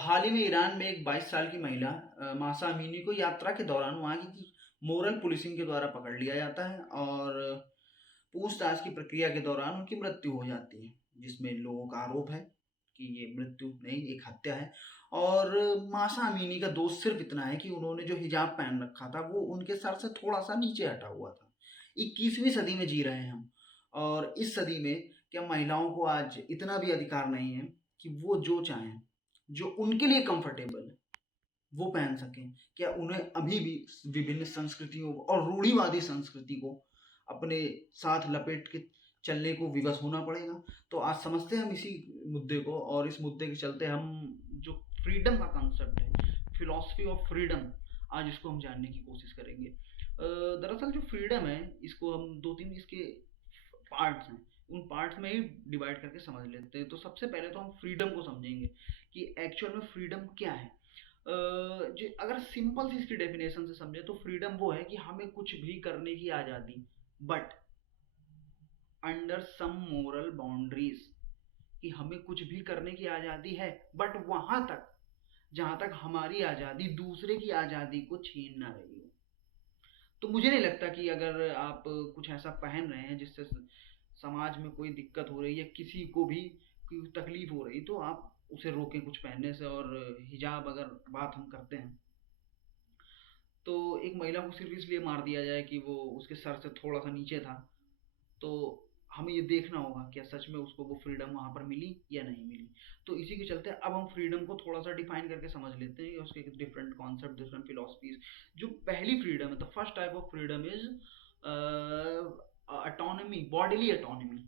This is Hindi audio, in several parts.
हाल ही में ईरान में एक 22 साल की महिला मासा अमीनी को यात्रा के दौरान वहाँ की मोरल पुलिसिंग के द्वारा पकड़ लिया जाता है और पूछताछ की प्रक्रिया के दौरान उनकी मृत्यु हो जाती है, जिसमें लोगों का आरोप है कि ये मृत्यु नहीं, एक हत्या है। और मासा अमीनी का दोष सिर्फ इतना है कि उन्होंने जो हिजाब पहन रखा था वो उनके सर से थोड़ा सा नीचे हटा हुआ था। 21वीं सदी में जी रहे हैं हम, और इस सदी में क्या महिलाओं को आज इतना भी अधिकार नहीं है कि वो जो चाहें, जो उनके लिए कंफर्टेबल है, वो पहन सकें? क्या उन्हें अभी भी विभिन्न संस्कृतियों और रूढ़िवादी संस्कृति को अपने साथ लपेट के चलने को विवश होना पड़ेगा? तो आज समझते हैं हम इसी मुद्दे को, और इस मुद्दे के चलते हम जो फ्रीडम का कंसेप्ट है, फिलॉसफी ऑफ फ्रीडम, आज इसको हम जानने की कोशिश करेंगे। दरअसल जो फ्रीडम है, इसको हम दो तीन इसके पार्ट्स हैं, उन पार्ट्स में ही डिवाइड करके समझ लेते हैं। तो सबसे पहले तो हम फ्रीडम को समझेंगे कि एक्चुअल में फ्रीडम क्या है। जो अगर सिंपल सी इसकी डेफिनेशन से समझे तो फ्रीडम वो है कि हमें कुछ भी करने की आज़ादी, but under some moral boundaries, कि हमें कुछ भी करने की आज़ादी है बट वहां तक जहां तक हमारी आज़ादी दूसरे की आज़ादी को छीन ना रही हो। तो मुझे नहीं लगता कि अगर आप कुछ ऐसा पहन रहे हैं जिससे समाज में कोई दिक्कत हो रही है, किसी को भी कोई तकलीफ हो रही, तो आप उसे रोकें कुछ पहनने से। और हिजाब अगर बात हम करते हैं तो एक महिला को सिर्फ इसलिए मार दिया जाए कि वो उसके सर से थोड़ा सा नीचे था, तो हमें ये देखना होगा क्या सच में उसको वो फ्रीडम वहां पर मिली या नहीं मिली। तो इसी के चलते अब हम फ्रीडम को थोड़ा सा डिफाइन करके समझ लेते हैं, उसके डिफरेंट कॉन्सेप्ट, डिफरेंट फिलोसफीज। जो पहली फ्रीडम है, the first type of freedom is autonomy, bodily autonomy,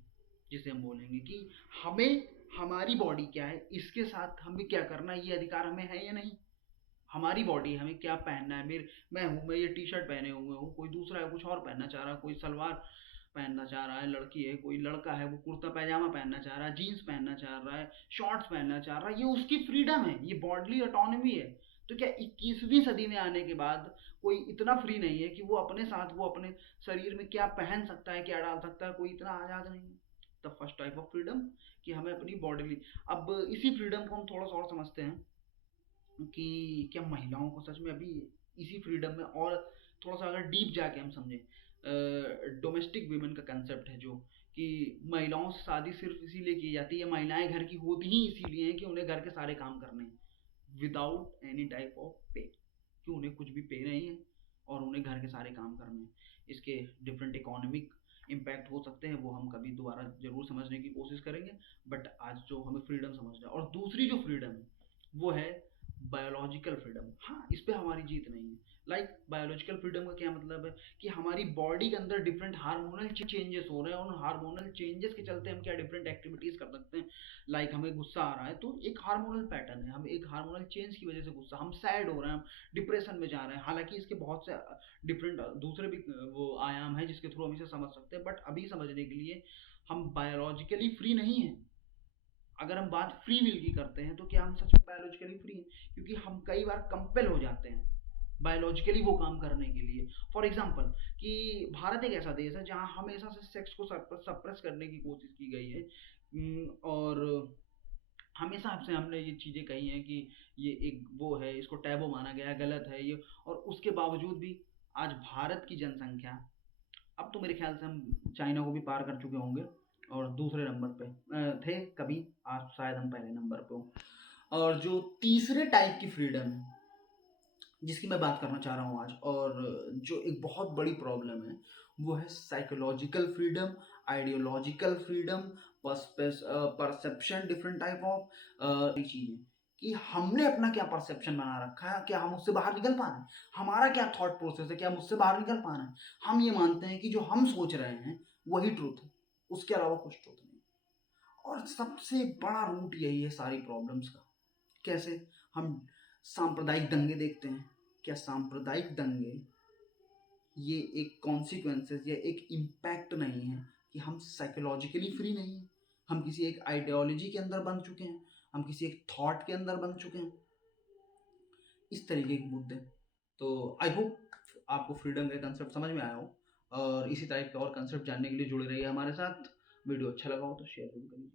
जिसे हम बोलेंगे कि हमें हमारी बॉडी क्या है, इसके साथ हमें क्या करना है, ये अधिकार हमें है या नहीं। हमारी बॉडी, हमें क्या पहनना है। मैं ये टी शर्ट पहने हुए हूँ, कोई दूसरा है कुछ और पहनना चाह रहा है, कोई सलवार पहनना चाह रहा है, लड़की है, कोई लड़का है वो कुर्ता पैजामा पहनना चाह रहा है, जीन्स पहनना चाह रहा है, शॉर्ट्स पहनना चाह रहा है, ये उसकी फ्रीडम है, ये बॉडली ऑटोनॉमी है। तो क्या 21वीं सदी में आने के बाद कोई इतना फ्री नहीं है कि वो अपने साथ, वो अपने शरीर में क्या पहन सकता है, क्या डाल सकता है, कोई इतना आज़ाद नहीं है। The first type of freedom, कि हमें अपनी बॉडीली। अब इसी फ्रीडम को हम थोड़ा सा और समझते हैं कि क्या महिलाओं को सच में अभी इसी फ्रीडम में, और थोड़ा सा अगर डीप जाके हम समझें, डोमेस्टिक वीमेन का कंसेप्ट है, जो कि महिलाओं से शादी सिर्फ इसीलिए की जाती है, महिलाएं घर की होती ही इसीलिए हैं कि उन्हें घर के सारे काम करने हैं विदाउट एनी टाइप ऑफ पे, कि उन्हें कुछ भी पे नहीं है और उन्हें घर के सारे काम करने हैं। इसके डिफरेंट इकोनॉमिक इम्पैक्ट हो सकते हैं, वो हम कभी दोबारा जरूर समझने की कोशिश करेंगे, बट आज जो हमें फ्रीडम समझना है। और दूसरी जो फ्रीडम है वो है बायोलॉजिकल फ्रीडम। हाँ, इस पे हमारी जीत नहीं है। बायोलॉजिकल फ्रीडम का क्या मतलब है कि हमारी बॉडी के अंदर डिफरेंट हार्मोनल चेंजेस हो रहे हैं, और उन हार्मोनल चेंजेस के चलते हम क्या डिफरेंट एक्टिविटीज कर सकते हैं। हमें गुस्सा आ रहा है तो एक हार्मोनल पैटर्न है, हम एक हार्मोनल चेंज की वजह से गुस्सा, हम सैड हो रहे हैं, हम डिप्रेशन में जा रहे हैं। हालांकि इसके बहुत से डिफरेंट दूसरे भी वो आयाम है जिसके थ्रू हम इसे समझ सकते हैं, बट अभी समझने के लिए हम बायोलॉजिकली फ्री नहीं है। अगर हम बात फ्री विल की करते हैं तो क्या हम सच में बायोलॉजिकली फ्री हैं? क्योंकि हम कई बार कंपेल हो जाते हैं बायोलॉजिकली वो काम करने के लिए। फॉर एग्जाम्पल, कि भारत एक ऐसा देश है जहाँ हमेशा से सेक्स को सप्रेस करने की कोशिश की गई है, और हमेशा से हमने ये चीज़ें कही हैं कि ये एक वो है, इसको टैबू माना गया है, गलत है ये। और उसके बावजूद भी आज भारत की जनसंख्या, अब तो मेरे ख्याल से हम चाइना को भी पार कर चुके होंगे और दूसरे नंबर पे थे कभी, आज शायद हम पहले नंबर पे हो। और जो तीसरे टाइप की फ्रीडम है जिसकी मैं बात करना चाह रहा हूँ आज, और जो एक बहुत बड़ी प्रॉब्लम है, वो है psychological freedom, ideological freedom, perception, different type of चीज़ें, कि हमने अपना क्या परसेप्शन बना रखा है, क्या हम उससे बाहर निकल पा रहे हैं, हमारा क्या थॉट प्रोसेस है, क्या हम उससे बाहर निकल पा रहे हैं। हम ये मानते हैं कि जो हम सोच रहे हैं वही ट्रूथ है, उसके अलावा कुछ ट्रूथ नहीं। और सबसे बड़ा रूट यही है सारी प्रॉब्लम्स का। कैसे हम सांप्रदायिक दंगे देखते हैं, क्या सांप्रदायिक दंगे ये एक कॉन्सिक्वेंसेस या एक इम्पैक्ट नहीं है कि हम साइकोलॉजिकली फ्री नहीं हैं, हम किसी एक आइडियोलॉजी के अंदर बंध चुके हैं, हम किसी एक थॉट के अंदर बंध चुके हैं, इस तरीके के मुद्दे। तो आई होप आपको फ्रीडम का कंसेप्ट समझ में आया हो, और इसी टाइप के और कंसेप्ट जानने के लिए जुड़े रहिए हमारे साथ। वीडियो अच्छा लगा हो तो शेयर जरूर करिए।